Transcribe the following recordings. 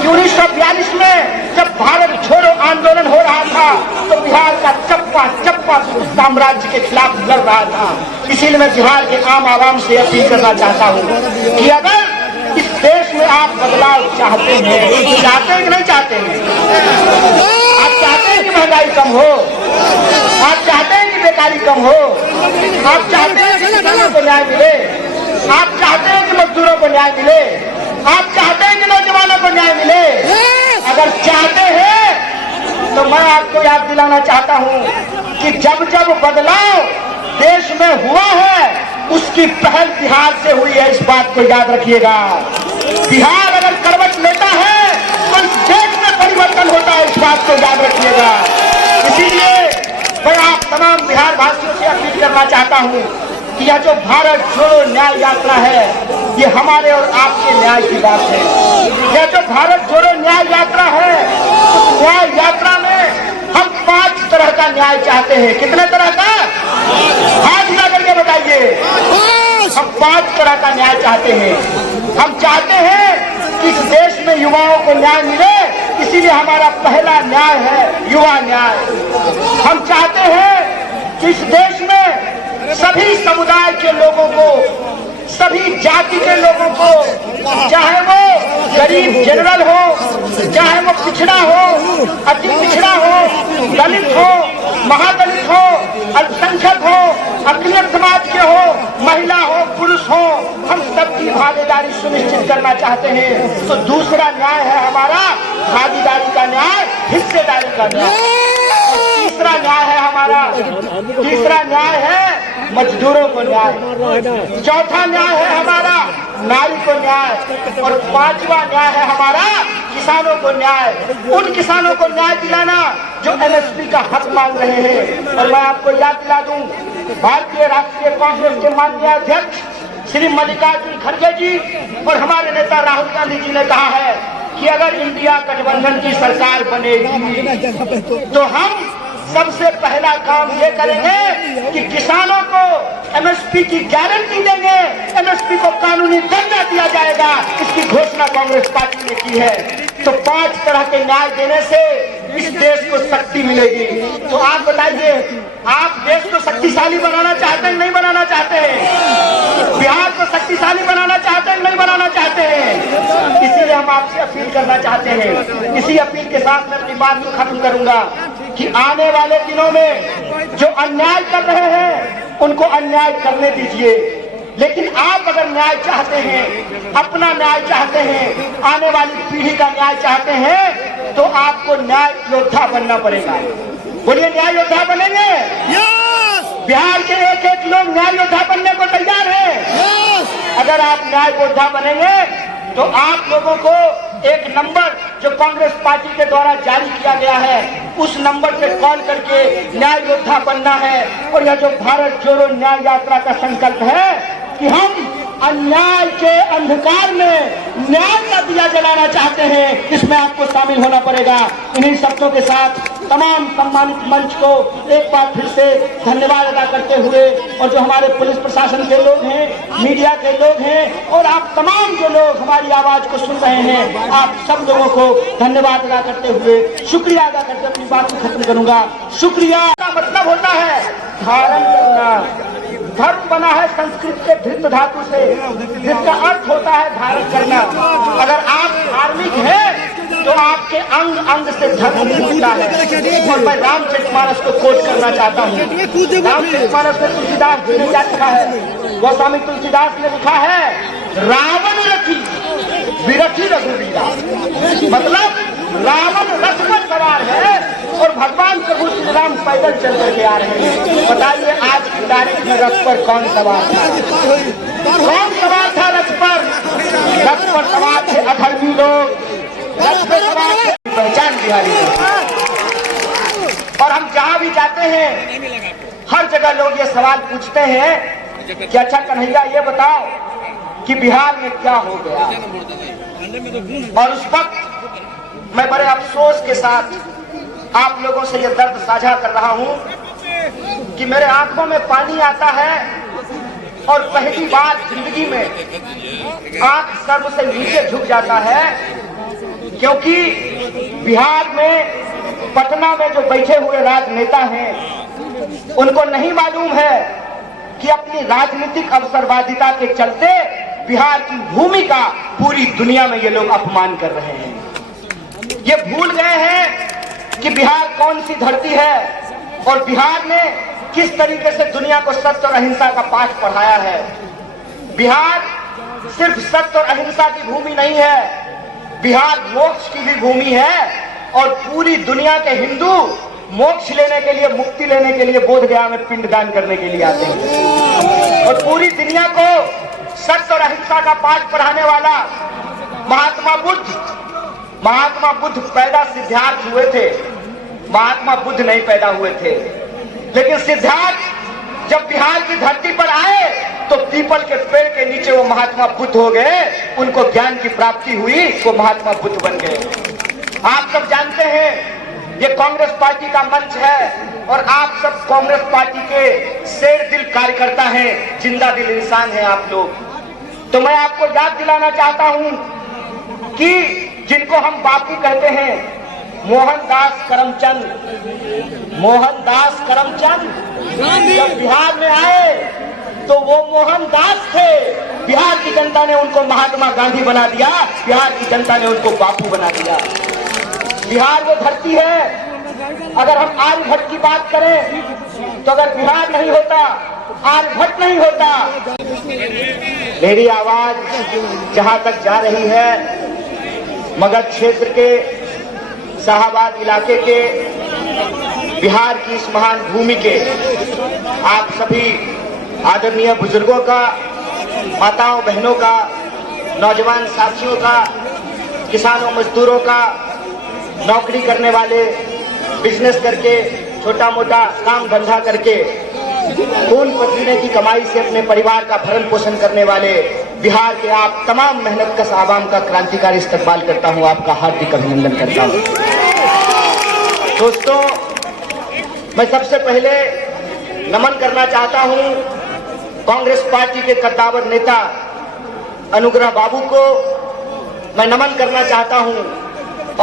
कि 1942 में जब भारत छोड़ो आंदोलन हो रहा था तो बिहार का चप्पा चप्पा साम्राज्य के खिलाफ लड़ रहा था। इसीलिए मैं बिहार के आम आवाम से अपील करना चाहता हूँ कि अगर इस देश में आप बदलाव चाहते हैं, चाहते हैं कि नहीं चाहते हैं? आप चाहते हैं कि महंगाई कम हो, आप चाहते हैं कि बेकारी कम हो, आप चाहते हैं कि किसानों को न्याय मिले, आप चाहते हैं कि मजदूरों को न्याय मिले, आप चाहते हैं कि नौजवानों को न्याय मिले। अगर चाहते हैं तो मैं आपको याद दिलाना चाहता हूं कि जब जब बदलाव देश में हुआ है उसकी पहल बिहार से हुई है। इस बात को याद रखिएगा। बिहार अगर करवट लेता है तो इस देश में परिवर्तन होता है। इस बात को याद रखिएगा। इसीलिए मैं आप तमाम बिहार वासियों से अपील करना चाहता हूं कि यह जो भारत छोड़ो न्याय यात्रा है ये हमारे और आपके न्याय की बात है। यह जो भारत छोड़ो न्याय यात्रा है उस न्याय यात्रा में हम 5 तरह का न्याय चाहते हैं। कितने तरह का? हाथ उठा करके बताइए। हम 5 तरह का न्याय चाहते हैं। हम चाहते हैं कि इस देश में युवाओं को न्याय मिले, इसीलिए हमारा पहला न्याय है युवा न्याय। हम चाहते हैं कि इस देश में सभी समुदाय के लोगों को, सभी जाति के लोगों को, चाहे वो गरीब जनरल हो, चाहे वो पिछड़ा हो, अति पिछड़ा हो, दलित हो, महादलित हो, अल्पसंख्यक हो, अकलियत समाज के हो, महिला हो, पुरुष हो, हम सबकी भागीदारी सुनिश्चित करना चाहते हैं। तो दूसरा न्याय है हमारा भागीदारी का न्याय, हिस्सेदारी का न्याय। तीसरा न्याय है हमारा, तीसरा न्याय है मजदूरों को न्याय। चौथा न्याय है हमारा नारी को न्याय। और 5वां न्याय है हमारा किसानों को न्याय। उन किसानों को न्याय दिलाना जो एमएसपी का हक मांग रहे हैं। और मैं आपको याद दिला दूं, भारतीय राष्ट्रीय कांग्रेस के माननीय अध्यक्ष श्री मल्लिकार्जुन खड़गे जी और हमारे नेता राहुल गांधी जी ने कहा है कि अगर इंडिया गठबंधन की सरकार बनेगी तो हम सबसे पहला काम ये करेंगे कि किसानों को एमएसपी की गारंटी देंगे, एमएसपी को कानूनी दर्जा दिया जाएगा। इसकी घोषणा कांग्रेस पार्टी ने की है। तो 5 तरह के न्याय देने से इस देश को शक्ति मिलेगी। तो आप बताइए, आप देश को शक्तिशाली बनाना चाहते हैं नहीं बनाना चाहते हैं? बिहार को शक्तिशाली बनाना चाहते हैं नहीं बनाना चाहते हैं? इसीलिए हम आपसे अपील करना चाहते हैं। इसी अपील के साथ मैं अपनी बात को खत्म करूंगा कि आने वाले दिनों में जो अन्याय कर रहे हैं उनको अन्याय करने दीजिए। लेकिन आप अगर न्याय चाहते हैं, अपना न्याय चाहते हैं, आने वाली पीढ़ी का न्याय चाहते हैं तो आपको न्याय योद्धा बनना पड़ेगा। बोलिए, न्याय योद्धा बनेंगे? बिहार के एक लोग न्याय योद्धा बनने को तैयार हैं। अगर आप न्याय योद्धा बनेंगे तो आप लोगों को एक नंबर जो कांग्रेस पार्टी के द्वारा जारी किया गया है उस नंबर पे कॉल करके न्याय योद्धा बनना है। और यह जो भारत जोड़ो न्याय यात्रा का संकल्प है कि हम अन्याय के अंधकार में न्याय का दिया जलाना चाहते हैं, इसमें आपको शामिल होना पड़ेगा। इन्हीं शब्दों के साथ तमाम सम्मानित मंच को एक बार फिर से धन्यवाद अदा करते हुए, और जो हमारे पुलिस प्रशासन के लोग हैं, मीडिया के लोग हैं और आप तमाम जो लोग हमारी आवाज को सुन रहे हैं, आप सब लोगों को धन्यवाद अदा करते हुए, शुक्रिया अदा करके अपनी बात को खत्म करूंगा। शुक्रिया का मतलब होता है धारण करना। धर्म बना है संस्कृत के धृत धातु से, जिसका अर्थ होता है धारण करना। अगर आप धार्मिक हैं तो आपके अंग अंग से धर्म होता है। और मैं रामचरितमानस को कोट करना चाहता हूँ। रामचरितमानस में तुलसीदास जी ने क्या लिखा है? गोस्वामी तुलसीदास ने लिखा है, रावण रथी विरथी रघुवीरा। मतलब रावण रथ पर सवार है और भगवान प्रभु श्री राम पैदल चल करके आ रहे हैं। बताइए आज की तारीख में रथ पर कौन सवार था? कौन सवार था रथ पर? रथ पर सवार थे अधर्मी लोग, रथ पर सवार थे पहचान बिहारी। और हम जहाँ भी जाते हैं हर जगह लोग ये सवाल पूछते हैं कि अच्छा कन्हैया ये बताओ कि बिहार में क्या हो गया। और उस वक्त मैं बड़े अफसोस के साथ आप लोगों से ये दर्द साझा कर रहा हूं कि मेरे आंखों में पानी आता है और पहली बार जिंदगी में आंख सर्व से नीचे झुक जाता है क्योंकि बिहार में, पटना में जो बैठे हुए राजनेता हैं, उनको नहीं मालूम है कि अपनी राजनीतिक अवसरवादिता के चलते बिहार की भूमि का पूरी दुनिया में ये लोग अपमान कर रहे हैं। ये भूल गए हैं कि बिहार कौन सी धरती है और बिहार ने किस तरीके से दुनिया को सत्य और अहिंसा का पाठ पढ़ाया है। बिहार सिर्फ सत्य और अहिंसा की भूमि नहीं है, बिहार मोक्ष की भी भूमि है और पूरी दुनिया के हिंदू मोक्ष लेने के लिए, मुक्ति लेने के लिए बोध गया में पिंडदान करने के लिए आते हैं। और पूरी दुनिया को सत्य और अहिंसा का पाठ पढ़ाने वाला महात्मा बुद्ध पैदा सिद्धार्थ हुए थे, महात्मा बुद्ध नहीं पैदा हुए थे। लेकिन सिद्धार्थ जब बिहार की धरती पर आए तो पीपल के पेड़ के नीचे वो महात्मा बुद्ध हो गए, उनको ज्ञान की प्राप्ति हुई, वो महात्मा बुद्ध बन गए। आप सब जानते हैं ये कांग्रेस पार्टी का मंच है और आप सब कांग्रेस पार्टी के शेर दिल कार्यकर्ता हैं, जिंदा दिल इंसान हैं आप लोग। तो मैं आपको याद दिलाना चाहता हूं कि जिनको हम बापू कहते हैं, मोहनदास करमचंद जब बिहार में आए तो वो मोहनदास थे। बिहार की जनता ने उनको महात्मा गांधी बना दिया, बिहार की जनता ने उनको बापू बना दिया। बिहार वो धरती है, अगर हम आर्यभट्ट की बात करें तो अगर बिहार नहीं होता, आर्यभट्ट नहीं होता। मेरी आवाज जहां तक जा रही है, मगध क्षेत्र के, शाहाबाद इलाके के, बिहार की इस महान भूमि के आप सभी आदरणीय बुजुर्गों का, माताओं बहनों का, नौजवान साथियों का, किसानों मजदूरों का, नौकरी करने वाले, बिजनेस करके, छोटा मोटा काम धंधा करके, खून पसीने की कमाई से अपने परिवार का भरण पोषण करने वाले बिहार के आप तमाम मेहनतकश आवाम का क्रांतिकारी इस्तकबाल करता हूं, आपका हार्दिक अभिनंदन करता हूं। दोस्तों, मैं सबसे पहले नमन करना चाहता हूं कांग्रेस पार्टी के कद्दावर नेता अनुग्रह बाबू को। मैं नमन करना चाहता हूं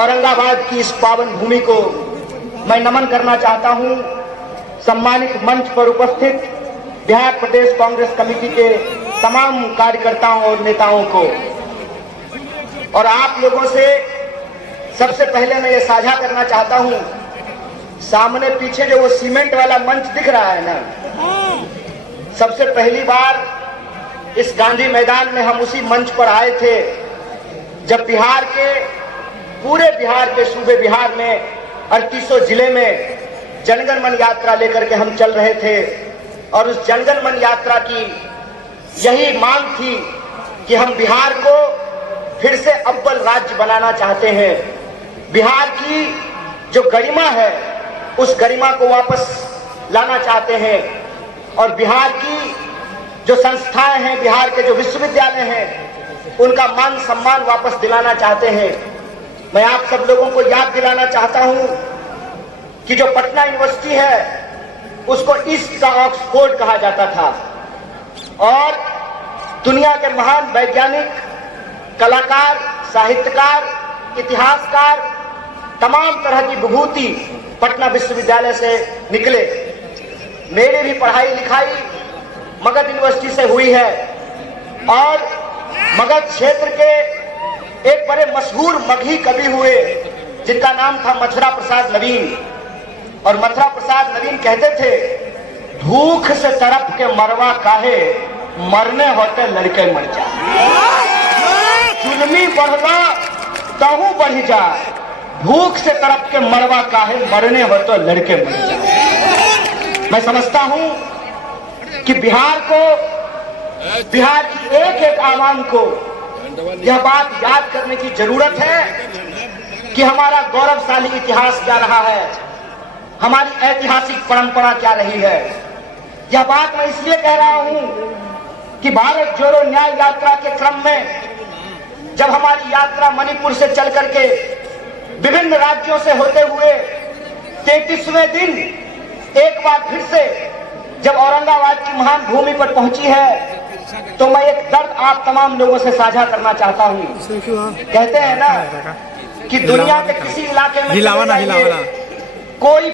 औरंगाबाद की इस पावन भूमि को। मैं नमन करना चाहता हूं सम्मानित मंच पर उपस्थित बिहार प्रदेश कांग्रेस कमेटी के तमाम कार्यकर्ताओं और नेताओं को। और आप लोगों से सबसे पहले मैं ये साझा करना चाहता हूं, सामने पीछे जो वो सीमेंट वाला मंच दिख रहा है ना, सबसे पहली बार इस गांधी मैदान में हम उसी मंच पर आए थे जब बिहार के, पूरे बिहार के सूबे बिहार में 3800 जिले में जनगण मन यात्रा लेकर के हम चल रहे थे। और उस जनगण मन यात्रा की यही मांग थी कि हम बिहार को फिर से अव्वल राज्य बनाना चाहते हैं। बिहार की जो गरिमा है उस गरिमा को वापस लाना चाहते हैं और बिहार की जो संस्थाएं हैं, बिहार के जो विश्वविद्यालय हैं, उनका मान सम्मान वापस दिलाना चाहते हैं। मैं आप सब लोगों को याद दिलाना चाहता हूं कि जो पटना यूनिवर्सिटी है उसको ईस्ट का ऑक्सफोर्ड कहा जाता था और दुनिया के महान वैज्ञानिक, कलाकार, साहित्यकार, इतिहासकार, तमाम तरह की विभूति पटना विश्वविद्यालय से निकले। मेरी भी पढ़ाई लिखाई मगध यूनिवर्सिटी से हुई है और मगध क्षेत्र के एक बड़े मशहूर मगही कवि हुए जिनका नाम था मथुरा प्रसाद नवीन। और मथुरा प्रसाद नवीन कहते थे, भूख से तरफ के मरवा काहे, मरने होते लड़के मर जा। जुल्मी बढ़वा तहु बढ़ जा, भूख से तरफ के मरवा काहे, मरने हो तो लड़के मर जा। मैं समझता हूं कि बिहार को, बिहार की एक एक आवाम को यह बात याद करने की जरूरत है कि हमारा गौरवशाली इतिहास क्या रहा है, हमारी ऐतिहासिक परंपरा क्या रही है। यह बात मैं इसलिए कह रहा हूं कि भारत जोड़ो न्याय यात्रा के क्रम में जब हमारी यात्रा मणिपुर से चल करके विभिन्न राज्यों से होते हुए 33वें दिन एक बार फिर से जब औरंगाबाद की महान भूमि पर पहुंची है तो मैं एक दर्द आप तमाम लोगों से साझा करना चाहता हूं। कहते हैं ना कि दुनिया के किसी इलाके में हिलावा ना चले जाइए, हिलावा ना कोई